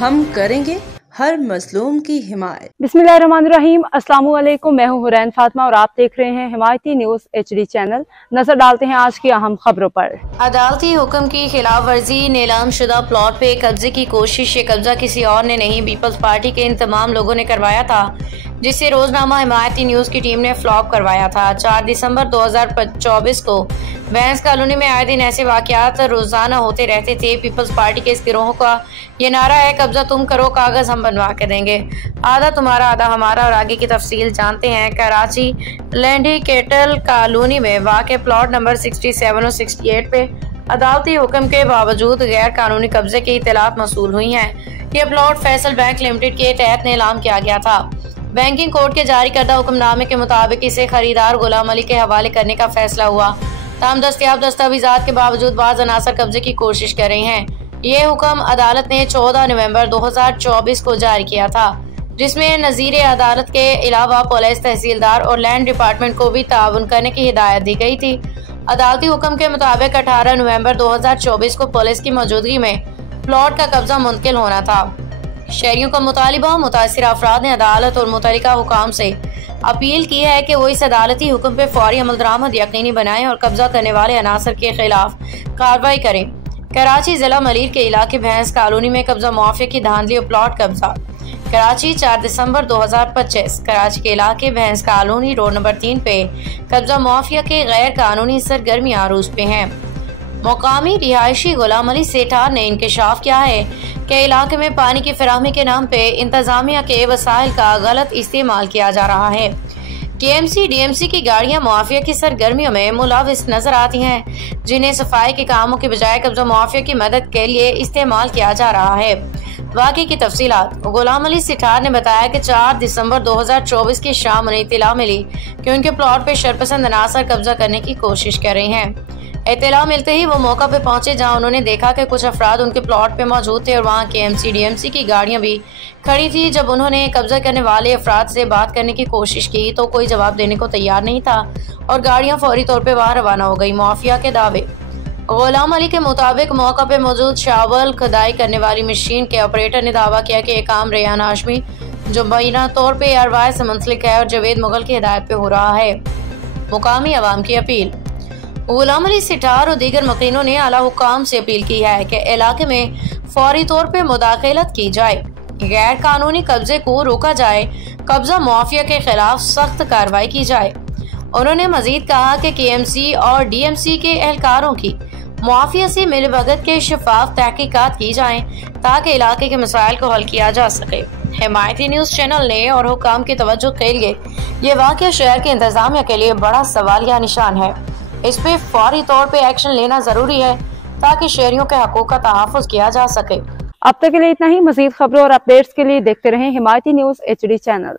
हम करेंगे हर मजलूम की हिमायत। बिस्मिल्लाहिर्रहमानिर्रहीम। अस्सलाम वालेकुम। मैं हूँ हुरैन फातिमा और आप देख रहे हैं हिमायती न्यूज़ HD चैनल। नजर डालते हैं आज की अहम खबरों पर। अदालती हुक्म की खिलाफ वर्जी, नीलाम शुदा प्लॉट पे कब्जे की कोशिश। ये कब्जा किसी और ने नहीं, पीपल्स पार्टी के इन तमाम लोगों ने करवाया था, जिसे रोजनामा हिमायती न्यूज़ की टीम ने फ्लॉप करवाया था। 4 दिसंबर 2024 को बैंस कॉलोनी में आए दिन ऐसे वाकयात रोजाना होते रहते थे। पीपल्स पार्टी के इस गिरोह का ये नारा है, कब्जा तुम करो, कागज हम बनवा के देंगे, आधा तुम्हारा आधा हमारा। और आगे की तफसील जानते हैं। कराची लैंडी केटल कॉलोनी में वाक़ प्लॉट नंबर 67 और 68 पे अदालती हुक्म के बावजूद गैर कानूनी कब्जे की इत्तलात मसूल हुई हैं। यह प्लॉट फैसल बैंक लिमिटेड के तहत नीलाम किया गया था। बैंकिंग कोर्ट के जारी करदा हुक्मनामे के मुताबिक इसे खरीदार गुलाम अली के हवाले करने का फैसला हुआ। तमाम दस्तयाब दस्तावेजात के बावजूद बाज़ अनासर कब्जे की कोशिश कर रहे हैं। ये हुक्म अदालत ने 14 नवंबर 2024 को जारी किया था, जिसमें नज़ीर अदालत के अलावा पुलिस, तहसीलदार और लैंड डिपार्टमेंट को भी ताउन करने की हिदायत दी गई थी। अदालती हुक्म के मुताबिक 18 नवंबर 2024 को पुलिस की मौजूदगी में प्लॉट का कब्जा मुंतकिल होना था। शहरियों का मुतालिबा, मुतासिर अफराद ने अदालत और मुतल्लिका हुकाम से अपील की है कि वो इस अदालती हुक्म पे फौरी अमल दरामद यकीनी बनाएं और कब्जा करने वाले अनासर के खिलाफ कार्रवाई करें। कराची जिला मलीर के इलाके भैंस कॉलोनी में कब्जा माफिया की धांधली और प्लॉट कब्जा। कराची 4 दिसंबर 2025 कराची के इलाके भैंस कॉलोनी रोड नंबर 3 पे कब्जा माफिया के गैर कानूनी सरगर्मी आरूज पे हैं। मुकामी रिहायशी गुलाम अली सेठार ने इंकशाफ किया है कि इलाके में पानी की फराहमी के नाम पे इंतजामिया के वसाइल का गलत इस्तेमाल किया जा रहा है। KMC DMC की गाड़ियां माफिया की सरगर्मियों में मुलविस नजर आती हैं, जिन्हें सफाई के कामों के बजाय कब्जा माफिया की मदद के लिए इस्तेमाल किया जा रहा है। वाक़ई की तफसीलात। गुलाम अली सिठार ने बताया कि 4 दिसंबर 2024 की शाम उन्हें इत्तला मिली कि उनके प्लॉट पे शरपसंद अनासर कब्जा करने की कोशिश कर रहे हैं। इत्तला मिलते ही वो मौका पे पहुंचे, जहां उन्होंने देखा कि कुछ अफराद उनके प्लॉट पे मौजूद थे और वहां KMC DMC की गाड़ियां भी खड़ी थी। जब उन्होंने कब्जा करने वाले अफराद से बात करने की कोशिश की तो कोई जवाब देने को तैयार नहीं था और गाड़ियां फौरी तौर पे वहां रवाना हो गई। माफिया के दावे। गुलाम अली के मुताबिक मौका पे मौजूद शावल खुदाई करने वाली मशीन के ऑपरेटर ने दावा किया कि यह काम रेहान हाशमी, जो मुबैना तौर पे अरवाय से मुंसलिक है, और जावेद मुगल की हिदायत पे हो रहा है। मुकामी अवाम की अपील। गुलाम अली सिठार और दीगर मकीनों ने आला हुकाम से अपील की है कि इलाके में फौरी तौर पे मुदाखलत की जाए, गैर कानूनी कब्जे को रोका जाए, कब्जा माफिया के खिलाफ सख्त कार्रवाई की जाए। उन्होंने मजीद कहा कि KMC और DMC के एहलकारों की माफिया से मिलभगत के शफाफ तहकीकात की जाएं, ताकि इलाके के मसाइल को हल किया जा सके। हिमायती न्यूज़ चैनल ने और हुकाम की तवज्जो के लिए ये वाक़या शहर के इंतजामिया के लिए बड़ा सवालिया निशान है। इस पे फौरी तौर पे एक्शन लेना जरूरी है ताकि शहरियों के हकूक़ का तहफ़्फ़ुज़ किया जा सके। अब तक के लिए इतना ही। मज़ीद खबरों और अपडेट्स के लिए देखते रहें हिमायती न्यूज़ HD चैनल।